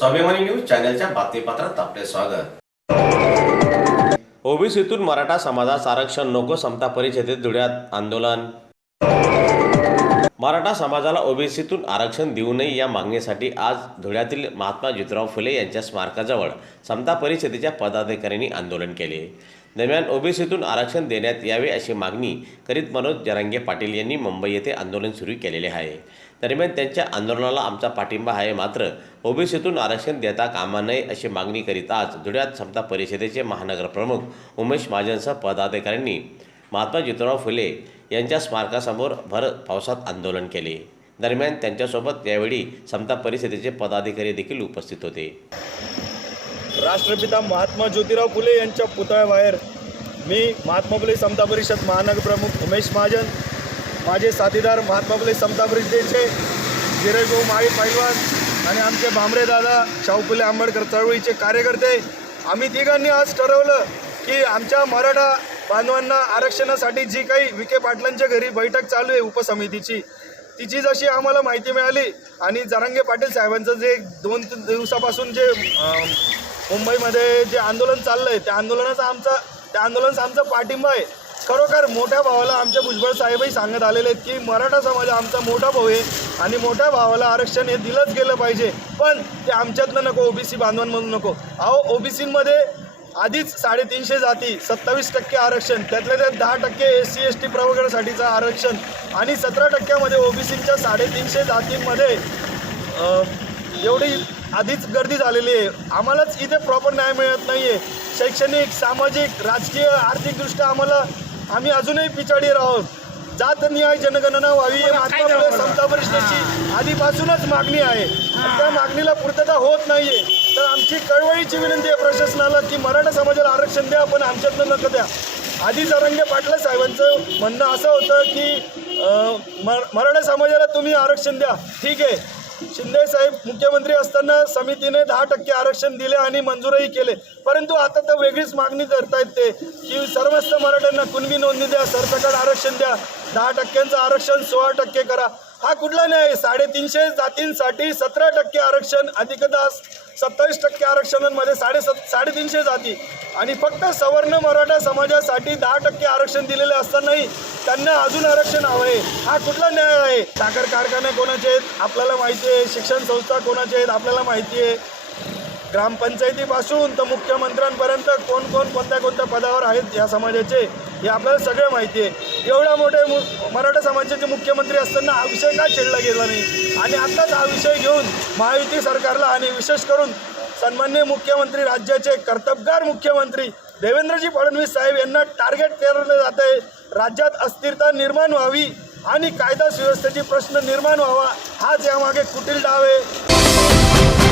स्वाभिमानी न्यूज चॅनलच्या बातमीपत्रात आपले स्वागत. ओबीसीतून मराठा समाजास आरक्षण नको समता परिषदेत धुळ्यात आंदोलन. मराठा समाजाला ओबीसीतून आरक्षण देऊ नये या मागणीसाठी आज धुळ्यातील महात्मा ज्योतिराव फुले यांच्या स्मारकाजवळ समता परिषदेच्या पदाधिकाऱ्यांनी आंदोलन केले. दरम्यान ओबीसीतून आरक्षण देण्यात यावे अशी मागणी करीत मनोज जरांगे पाटील यांनी मुंबई येथे आंदोलन सुरू केलेले आहे. दरम्यान त्यांच्या आंदोलनाला आमचा पाठिंबा आहे मात्र ओबीसीतून आरक्षण देता कामा नये अशी मागणी करीत आज धुळ्यात समता परिषदेचे महानगरप्रमुख उमेश महाजनसह पदाधिकाऱ्यांनी महात्मा ज्योतिराव फुले यांच्या स्मारकासमोर भर पावसात आंदोलन केले. दरम्यान त्यांच्यासोबत यावेळी समता परिषदेचे पदाधिकारी देखील उपस्थित होते. राष्ट्रपिता महात्मा ज्योतिराव फुले यांच्या पुतळ्याबाहेर मी महात्मा फुले समता परिषद महानगर प्रमुख उमेश महाजन माझे साथीदार महात्मा फुले समता परिषदेचे गिरजभाऊ माळी पैलवान आणि आमचे भांबरे दादा शाहू फुले आंबेडकर चळवळीचे कार्यकर्ते आम्ही तिघांनी आज ठरवलं की आमच्या मराठा बांधवांना आरक्षणासाठी जी काही विखे पाटलांच्या घरी बैठक चालू आहे उपसमितीची तिची जशी आम्हाला माहिती मिळाली आणि जरांगे पाटील साहेबांचं जे दोन तीन दिवसापासून जे मुंबईमध्ये जे आंदोलन चाललं आहे त्या आंदोलनाचा आमचा त्या आंदोलनाचा आमचा पाठिंबा आहे. खरोखर मोठ्या भावाला आमच्या भुजबळ साहेबही सांगत आलेले आहेत की मराठा समाज आमचा मोठा भाऊ आहे आणि मोठ्या भावाला आरक्षण हे दिलंच गेलं पाहिजे. पण ते आमच्यातनं नको ओबीसी बांधवांमधून नको. अहो ओबीसीमध्ये आधीच साडेतीनशे जाती सत्तावीस टक्के आरक्षण त्यातल्या त्यात दहा टक्के एस सी एस टी प्रवर्गासाठीचं आरक्षण आणि सतरा टक्क्यामध्ये ओबीसीच्या साडेतीनशे जातींमध्ये एवढी आधीच गर्दी झालेली आहे. आम्हालाच इथे प्रॉपर न्याय मिळत नाही आहे शैक्षणिक सामाजिक राजकीय आर्थिकदृष्ट्या आम्हाला आम्ही अजूनही पिछाडीवर आहोत. जात न्याय जनगणना व्हावी ही महात्मा फुले समता परिषदेची आधीपासूनच मागणी आहे. त्या मागणीला पूर्तता होत नाहीये. तर आमची कळवळीची विनंती आहे प्रशासनाला की मराठा समाजाला आरक्षण द्या पण आमच्यातलं नका द्या. आधी जरंगे पाटला साहेबांचं म्हणणं असं होतं की मराठा समाजाला तुम्ही आरक्षण द्या. ठीक आहे. शिंदे साहेब मुख्यमंत्री असताना समितीने दहा टक्के आरक्षण दिले आणि मंजूरही केले. परंतु आता तर वेगळीच मागणी करतायत ते की सर्वस्त मराठ्यांना कुणबी नोंदणी द्या सरसकट आरक्षण द्या. दहा टक्क्यांचं आरक्षण सोळा टक्के करा. हा कुठला न्याय? साडेतीनशे जातींसाठी सतरा टक्के आरक्षण अधिकदा सत्तावीस टक्के आरक्षणांमध्ये साडे सत साडेतीनशे जाती. आणि फक्त सवर्ण मराठा समाजासाठी दहा टक्के आरक्षण दिलेले असतानाही त्यांना अजून आरक्षण हवं आहे. हा कुठला न्याय आहे? साखर कारखाने कोणाचे आहेत? आपल्याला माहिती आहे. शिक्षण संस्था कोणाचे आहेत? आपल्याला माहिती आहे. ग्रामपंचायतीपासून तर मुख्यमंत्र्यांपर्यंत कोण कोण कोणत्या कोणत्या पदावर आहेत या समाजाचे हे आपल्याला सगळं माहिती आहे. एवढा मोठे मु मराठा समाजाचे मुख्यमंत्री असताना हा विषय का छेडला गेला नाही? आणि आत्ताच हा विषय घेऊन महायुती सरकारला आणि विशेष करून सन्मान्य मुख्यमंत्री राज्याचे कर्तबगार मुख्यमंत्री देवेंद्रजी फडणवीस साहेब यांना टार्गेट केलं जात आहे. राज्यात अस्थिरता निर्माण व्हावी आणि कायदा सुव्यवस्थेची प्रश्न निर्माण व्हावा हाच यामागे कुटील डाव आहे.